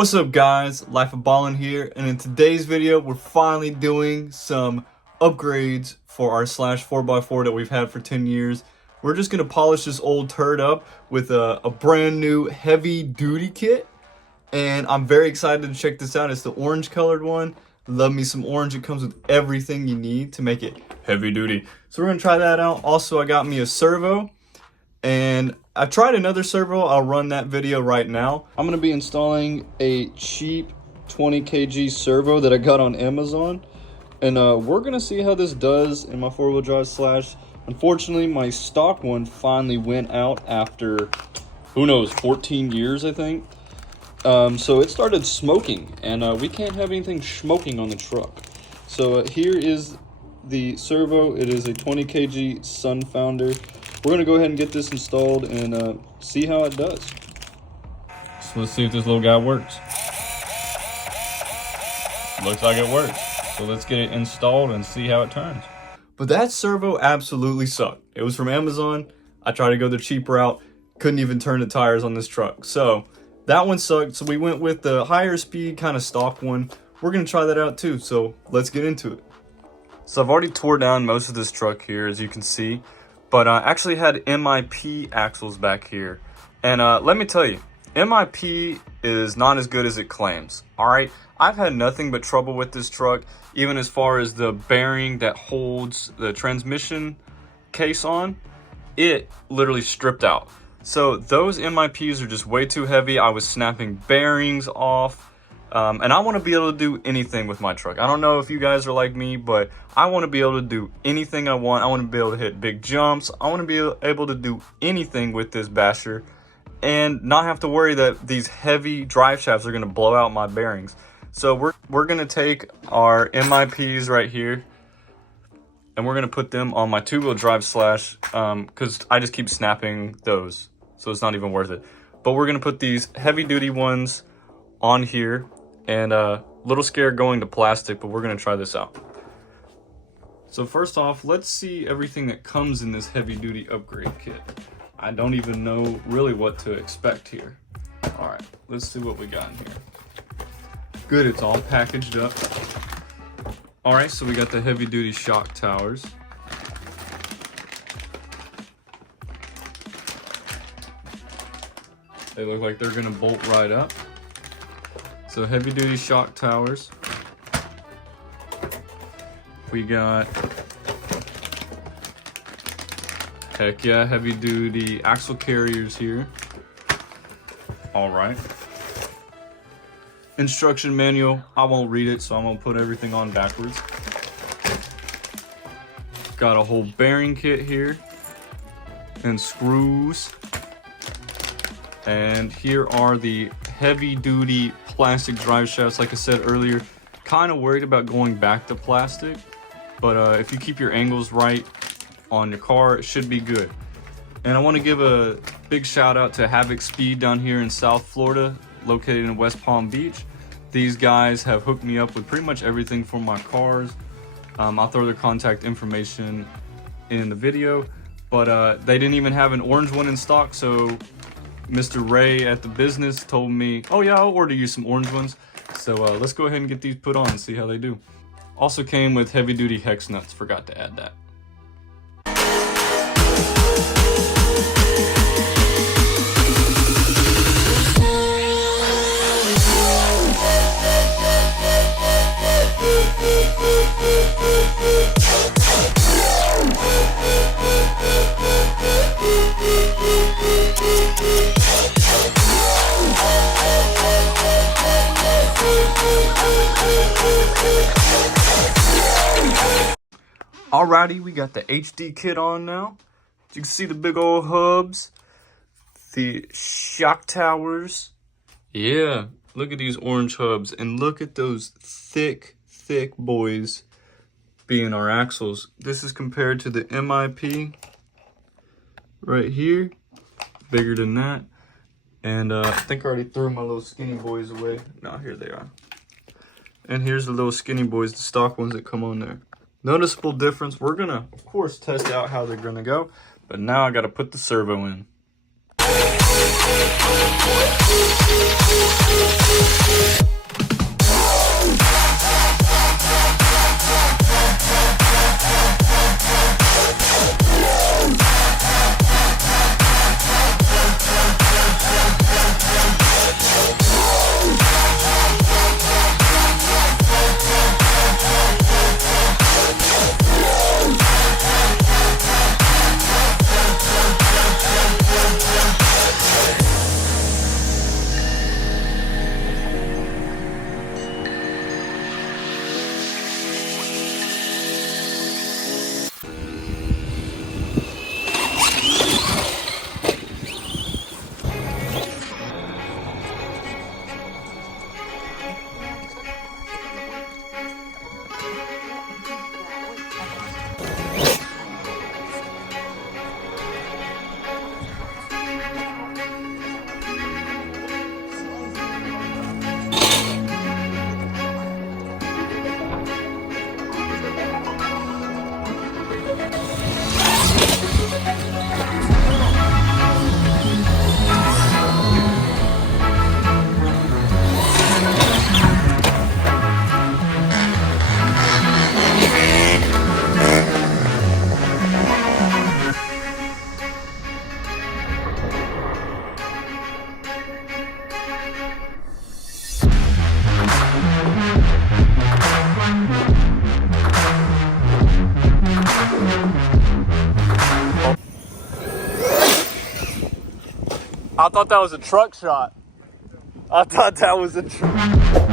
What's up guys, Life of Ballin here, and in today's video we're finally doing some upgrades for our Slash 4x4 that we've had for 10 years. We're just going to polish this old turd up with a brand new heavy duty kit, and I'm very excited to check this out. It's the orange colored one. Love me some orange. It comes with everything you need to make it heavy duty. So we're going to try that out. Also, I got me a servo. And I tried another servo. I'll run that video right now. I'm going to be installing a cheap 20 kg servo that I got on Amazon. And we're going to see how this does in my four-wheel drive Slash. Unfortunately, my stock one finally went out after, who knows, 14 years, I think. So it started smoking, and we can't have anything smoking on the truck. So here is the servo. It is a 20 kg Sunfounder. We're going to go ahead and get this installed and see how it does. So let's see if this little guy works. Looks like it works. So let's get it installed and see how it turns. But that servo absolutely sucked. It was from Amazon. I tried to go the cheap route. Couldn't even turn the tires on this truck. So that one sucked. So we went with the higher speed kind of stock one. We're going to try that out too. So let's get into it. So I've already tore down most of this truck here, as you can see. But I actually had MIP axles back here. And let me tell you, MIP is not as good as it claims. Alright, I've had nothing but trouble with this truck, even as far as the bearing that holds the transmission case on. It literally stripped out. So those MIPs are just way too heavy. I was snapping bearings off. And I want to be able to do anything with my truck. I don't know if you guys are like me, but I want to be able to do anything I want. I want to be able to hit big jumps. I want to be able to do anything with this basher and not have to worry that these heavy drive shafts are going to blow out my bearings. So we're going to take our MIPs right here and we're going to put them on my two-wheel drive Slash because I just keep snapping those. So it's not even worth it. But we're going to put these heavy-duty ones on here. And a little scared going to plastic, but we're going to try this out. So first off, let's see everything that comes in this heavy duty upgrade kit. I don't even know really what to expect here. Alright, let's see what we got in here. Good, it's all packaged up. Alright, so we got the heavy duty shock towers. They look like they're going to bolt right up. So heavy duty shock towers. We got, heck yeah, heavy duty axle carriers here. All right. Instruction manual. I won't read it, so I'm gonna put everything on backwards. Got a whole bearing kit here and screws. And here are the heavy duty plastic drive shafts. Like I said earlier, kind of worried about going back to plastic, but if you keep your angles right on your car, it should be good. And I want to give a big shout out to Havoc Speed down here in South Florida, located in West Palm Beach. These guys have hooked me up with pretty much everything for my cars. I'll throw their contact information in the video, but they didn't even have an orange one in stock, so Mr. Ray at the business told me, oh yeah, I'll order you some orange ones. So let's go ahead and get these put on and see how they do. Also came with heavy duty hex nuts, forgot to add that. Alrighty, we got the HD kit on now. You can see the big old hubs, the shock towers. Yeah, look at these orange hubs, and look at those thick boys being our axles. This is compared to the MIP right here, bigger than that. And I think I already threw my little skinny boys away. No, here they are. And here's the little skinny boys, the stock ones that come on there. Noticeable difference. We're gonna, of course, test out how they're gonna go, but now I gotta put the servo in. I thought that was a truck shot. I thought that was a truck.